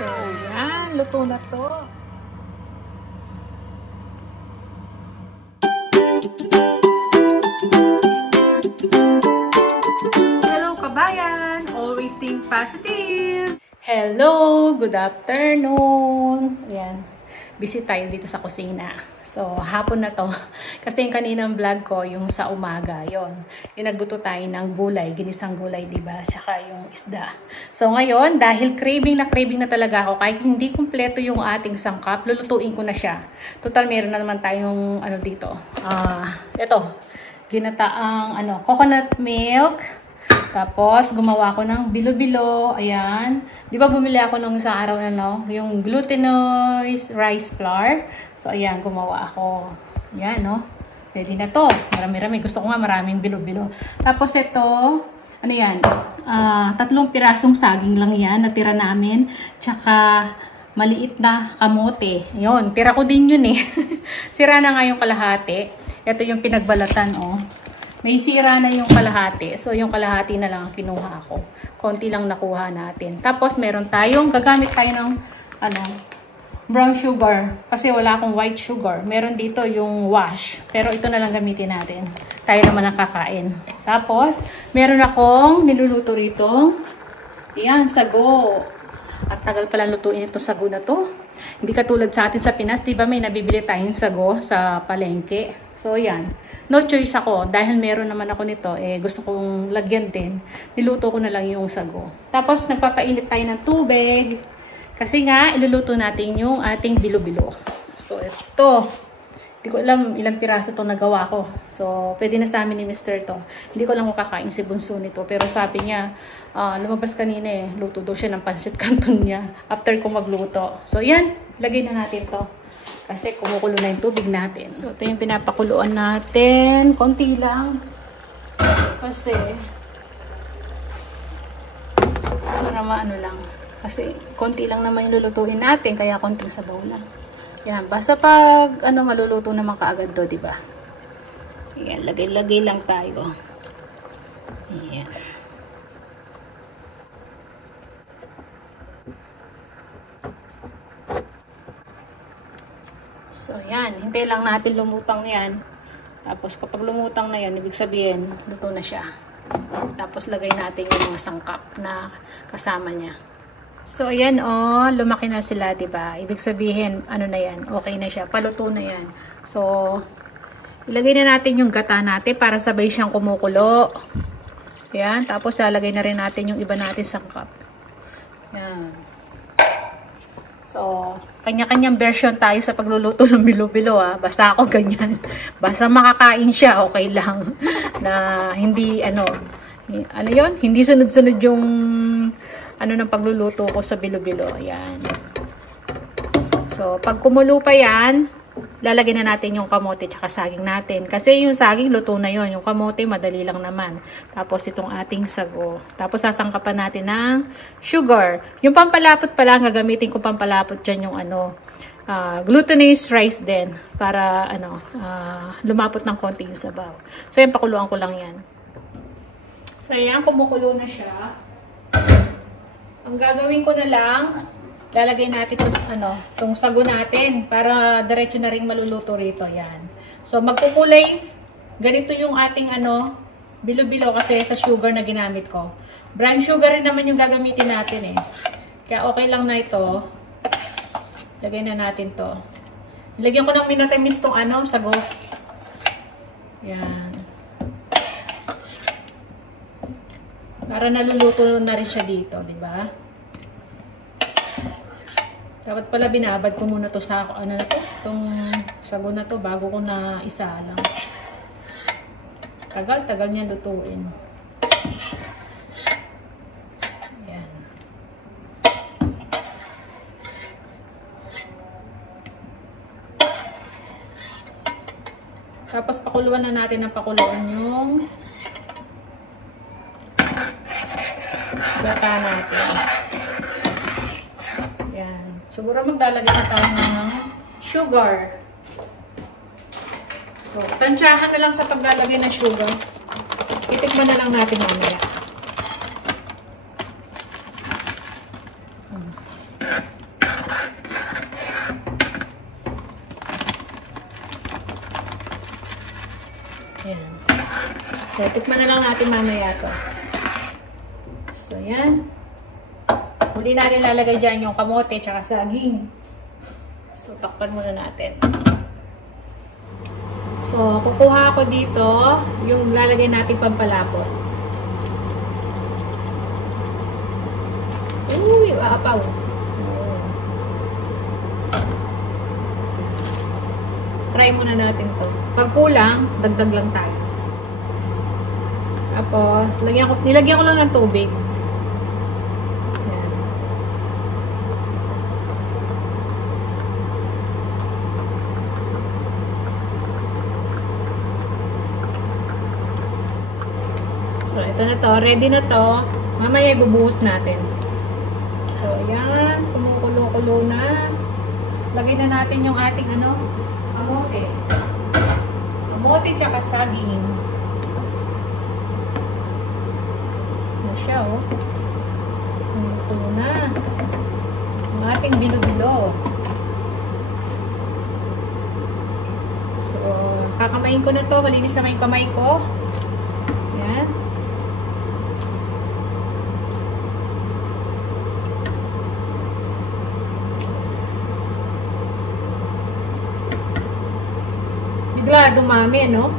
So, yan. Luto na to. Hello, kabayan! Always think positive! Hello! Good afternoon! Ayan. Busy tayo dito sa kusina. So, hapon na to. Kasi yung kaninang vlog ko, yung sa umaga, yon. Yung nagluto tayo ng gulay, ginisang gulay, diba? Tsaka yung isda. So, ngayon, dahil craving na talaga ako, kahit hindi kumpleto yung ating sangkap, lulutuin ko na siya. Total, meron na naman tayong, ano dito, ito, ginataang, coconut milk. Tapos, gumawa ako ng bilo-bilo. Ayan. Di ba bumili ako nung isang araw yung glutinous rice flour. So, ayan, gumawa ako. Ayan, no? Pwede na to. Marami-rami. Gusto ko nga maraming bilo-bilo. Tapos, ito, ano yan? 3 pirasong saging lang yan. Natira namin. Tsaka, maliit na kamote. Yun. Tira ko din yun eh. Sira na nga yung kalahati. Ito yung pinagbalatan, oh. May sira na yung kalahati. So, yung kalahati na lang ang kinuha ko. Konti lang nakuha natin. Tapos, meron tayong, gagamit tayo ng, brown sugar. Kasi wala akong white sugar. Meron dito yung wash. Pero ito na lang gamitin natin. Tayo naman ang kakain. Tapos, meron akong niluluto rito. Ayan, sago. At tagal pala lutuin ito sago na to. Hindi katulad sa atin sa Pinas. Diba may nabibili tayong sago sa palengke. So, ayan. No choice ako. Dahil meron naman ako nito, gusto kong lagyan din. Niluto ko na lang yung sago. Tapos, nagpapainit tayo ng tubig. Kasi nga, iluluto natin yung ating bilo-bilo. So, ito. Hindi ko alam ilang piraso itong nagawa ko. So, pwede na sa amin ni Mr. to. Hindi ko lang kung kakain si Bunso nito. Pero sabi niya, lumabas kanina luto daw siya ng pansit canton niya. After ko magluto. So, yan. Lagay na natin to. Kasi kumukulo na yung tubig natin. So, ito yung pinapakuluan natin. Konti lang. Kasi, para maano lang. Kasi, konti lang naman yung lulutuin natin. Kaya, konting sabaw lang. Yan. Basta pag, maluluto naman kaagad to, diba? Yan. Lagay-lagay lang tayo. Yan. So, yan. Hintay lang natin lumutang yan. Tapos, kapag lumutang na yan, ibig sabihin, luto na siya. Tapos, lagay natin yung mga sangkap na kasama niya. So, ayan, lumaki na sila, diba? Ibig sabihin, na yan? Okay na siya. Paluto na yan. So, ilagay na natin yung gata natin para sabay siyang kumukulo. Ayan. Tapos, lalagay na rin natin yung iba natin sangkap. Ayan. So, kanya-kanyang version tayo sa pagluluto ng bilo-bilo, Basta ako ganyan. Basta makakain siya, okay lang. Na hindi, yun? Hindi sunod-sunod yung, ng pagluluto ko sa bilo-bilo. Ayan. So, pag kumulo pa yan, lalagyan na natin yung kamote tsaka saging natin. Kasi yung saging, luto na yon. Yung kamote, madali lang naman. Tapos, itong ating sago. Tapos, sasangkapan natin ng sugar. Yung pampalapot pala, gagamitin ko pampalapot dyan yung glutinous rice din. Para, lumapot ng konti yung sabaw. So, yan, pakuluan ko lang yan. So, yan, kumukulo na siya. Ang gagawin ko na lang, lalagay natin itong sago natin para diretso na rin maluluto rito. Yan. So, magkukulay. Ganito yung ating bilo-bilo kasi sa sugar na ginamit ko. Brown sugar rin naman yung gagamitin natin Kaya okay lang na ito. Lagay na natin to. Lagyan ko ng minatamis tong sago. Yan. Para naluluto na rin siya dito, di ba? Dapat pala binabad ko muna to sa itong sago na to bago ko na isa lang. Tagal niya lutuin. Ayan. Tapos pakuluan na natin ng pakuluan yung gata natin. Yan. Siguro maglalagay na tayo ng sugar. So, tansyahan na lang sa paglalagay ng sugar. Itikman na lang natin mamaya. So, tikman na lang natin mamaya to. So, yan. Huli natin lalagay dyan yung kamote tsaka saging. So, takpan muna natin. So, kukuha ako dito yung lalagay natin pampalapot. Uy, aapaw. Try muna natin to. Pag kulang, dagdag lang tayo. Tapos, nilagyan ko lang ng tubig. Yan. So, ito na to. Ready na to. Mamaya ibubuhos natin. So, yan. Kumukulo-kulo na. Lagay na natin yung ating kamote. Kamote tsaka saging. Ano siya, oh. Ito na. Ang ating bilo-bilo. So, kakamain ko na to. Malinis naman yung kamay ko. Yan. Bigla dumami, no?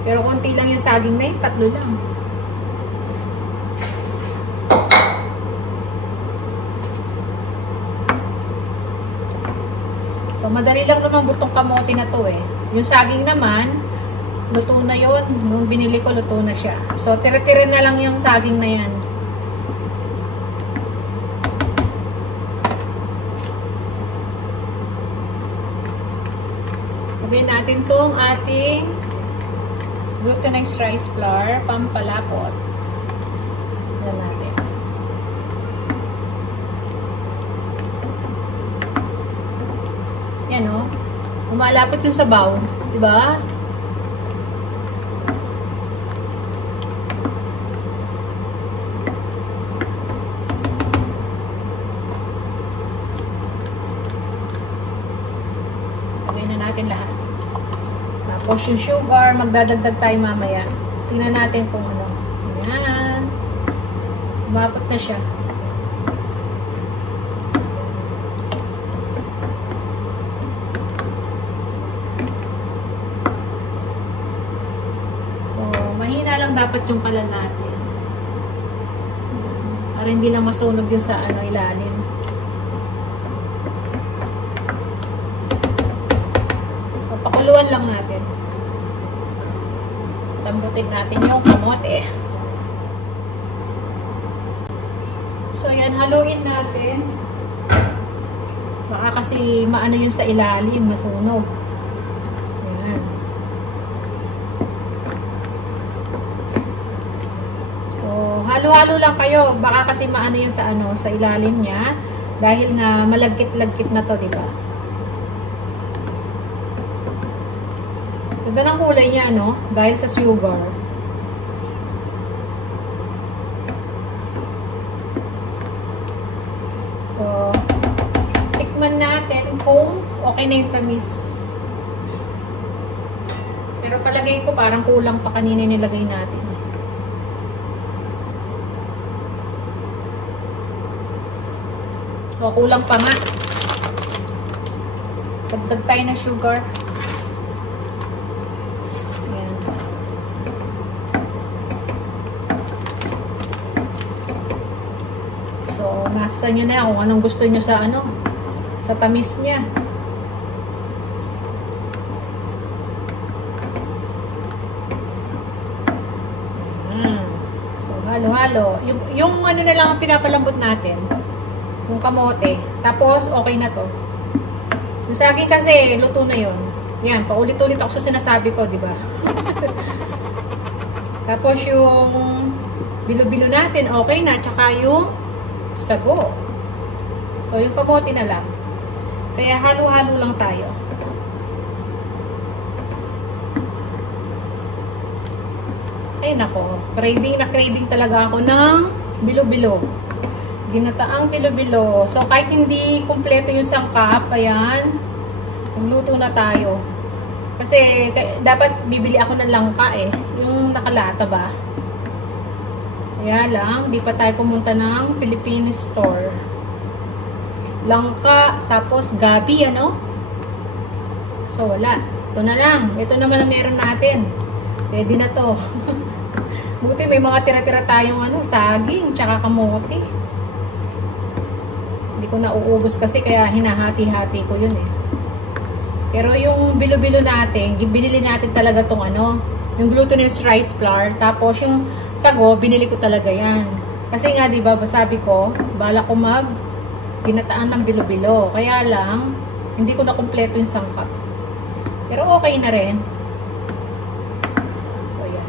Pero konti lang yung saging na yun. 3 lang. So, madali lang naman butong kamote na to eh. Yung saging naman, luto na yun. Nung binili ko, luto na siya. So, tira-tira na lang yung saging na yan. Lagyan natin tong ating glutinized rice flour, pampalapot. Lagyan natin. Yan o. Umalapot yung sabaw. Diba? Lagyan na natin lahat. Tapos yung sugar, magdadagdag tayo mamaya. Tingnan natin kung ano. Ayan. Umapot na siya. So, mahina lang dapat yung kalan natin. Para hindi lang masunog yung sa ilalim. So, pakuluan lang natin. Lambutin natin yung kamote. So, yan. Haluin natin. Baka kasi maano yun sa ilalim. Masunog. Ayan. So, halo-halo lang kayo. Baka kasi maano yun sa sa ilalim niya. Dahil nga malagkit-lagkit na to, diba? Ganda ng kulay niya, no? Dahil sa sugar. So, tikman natin kung okay na yung tamis. Pero palagay ko parang kulang pa kanina nilagay natin. So, kulang pa nga. Dagdag tayo ng sugar. So, nasa nyo na yan kung anong gusto nyo sa sa tamis niya. So, halo-halo. Yung na lang ang pinapalambot natin. Yung kamote. Tapos, okay na to. Yung saging kasi, luto na yun. Yan, paulit-ulit ako sa sinasabi ko, di ba? Tapos, yung bilo-bilo natin, okay na. Tsaka yung sago. So, yung kamote na lang. Kaya halo-halo lang tayo. Ay, nako. Craving na craving talaga ako ng bilo-bilo. Ginataang bilo-bilo. So, kahit hindi kumpleto yung sangkap, ayan, nagluto na tayo. Kasi, dapat bibili ako ng langka eh. Yung nakalata ba? Kaya lang, di pa tayo pumunta ng Filipino store. Langka, tapos gabi, ano? So, wala. Ito na lang. Ito naman ang meron natin. Pwede na to. Buti may mga tira-tira tayong ano, saging, tsaka kamote. Hindi ko nauubos kasi kaya hinahati-hati ko yun eh. Pero yung bilo-bilo natin, binili natin talaga tong ano, yung glutinous rice flour. Tapos yung sago, binili ko talaga yan. Kasi nga, di ba, sabi ko, bala ko ginataan ng bilo-bilo. Kaya lang, hindi ko na kumpleto yung sangkap. Pero okay na rin. So, yan.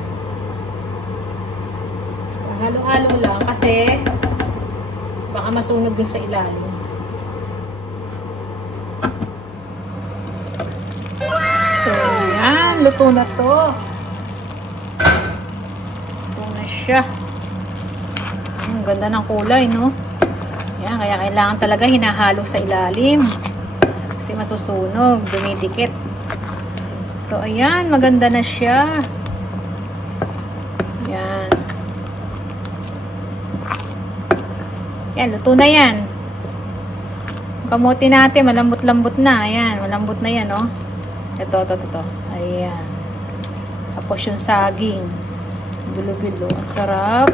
So, halo-halo lang kasi baka masunog yung sa ilalim. So, yan. Luto na to. Luto na siya. Ang ganda ng kulay, no? Yan, kaya kailangan talaga hinahalo sa ilalim. Kasi masusunog, dumidikit. So, ayan. Maganda na siya. Yan. Yan, luto na yan. Kamote natin, malambot-lambot na. Ayan, malambot na yan, no? Ito. Ayan. Tapos yung saging. Bilo-bilo. Ang sarap.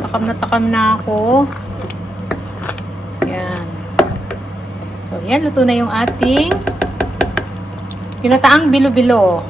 Takam na ako. Ayan. So, yan. Luto na yung ating ginataang bilo-bilo.